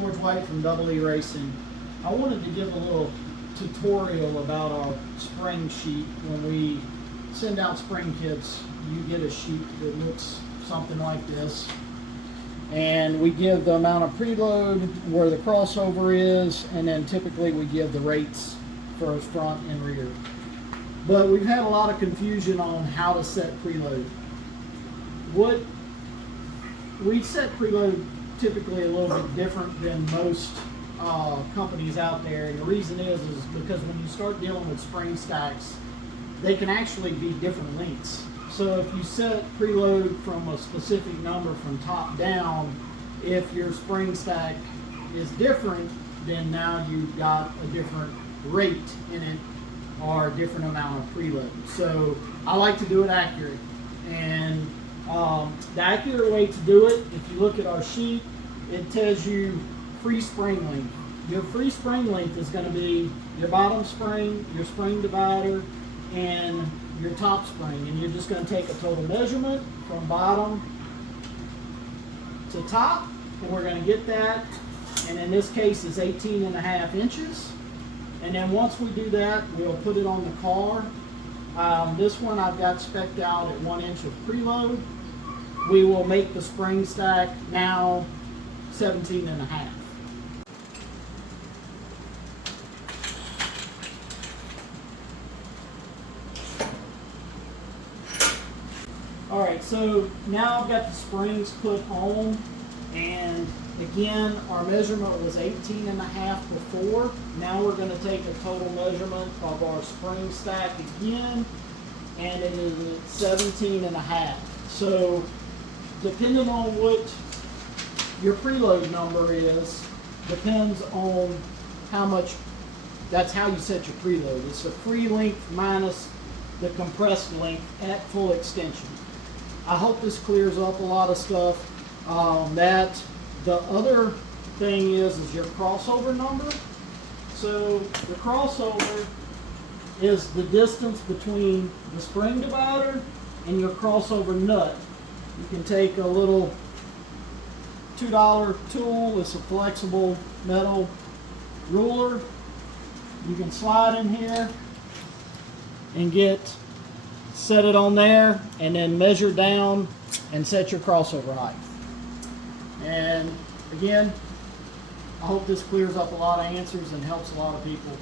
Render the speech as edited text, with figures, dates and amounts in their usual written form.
Gwhite from DoubleERacing. I wanted to give a little tutorial about our spring sheet. When we send out spring kits, you get a sheet that looks something like this. And we give the amount of preload, where the crossover is, and then typically we give the rates for front and rear. But we've had a lot of confusion on how to set preload. What we set preload typically a little bit different than most companies out there, and the reason is because when you start dealing with spring stacks, they can actually be different lengths. So if you set preload from a specific number from top down, if your spring stack is different, then now you've got a different rate in it or a different amount of preload. So I like to do it accurate, and the accurate way to do it, if you look at our sheet, it tells you free spring length. Your free spring length is going to be your bottom spring, your spring divider, and your top spring. And you're just going to take a total measurement from bottom to top, and we're going to get that. And in this case, it's 18.5 inches. And then once we do that, we'll put it on the car. This one I've got spec'd out at 1 inch of preload. We will make the spring stack now 17.5. Alright, so now I've got the springs put on, and again, our measurement was 18.5 before. Now we're going to take a total measurement of our spring stack again, and it is at 17.5. So depending on what your preload number is, depends on how much, that's how you set your preload. It's the free length minus the compressed length at full extension. I hope this clears up a lot of stuff. The other thing is your crossover number. So the crossover is the distance between the spring divider and your crossover nut. You can take a little $2 tool. It's a flexible metal ruler. You can slide in here and set it on there, and then measure down and set your crossover height. And again, I hope this clears up a lot of answers and helps a lot of people.